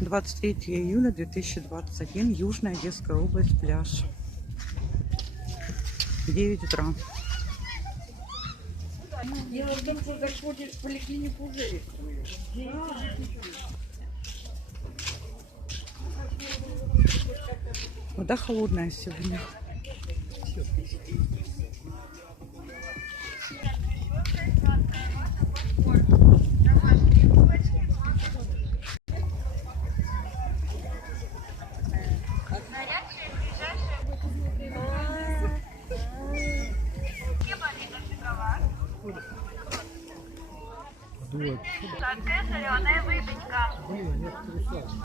23 июля 2021, Южная Одесская область, пляж. 9 утра. Дело в том, что заходишь в поликлинику уже. Вода холодная сегодня. Соленая выпечка.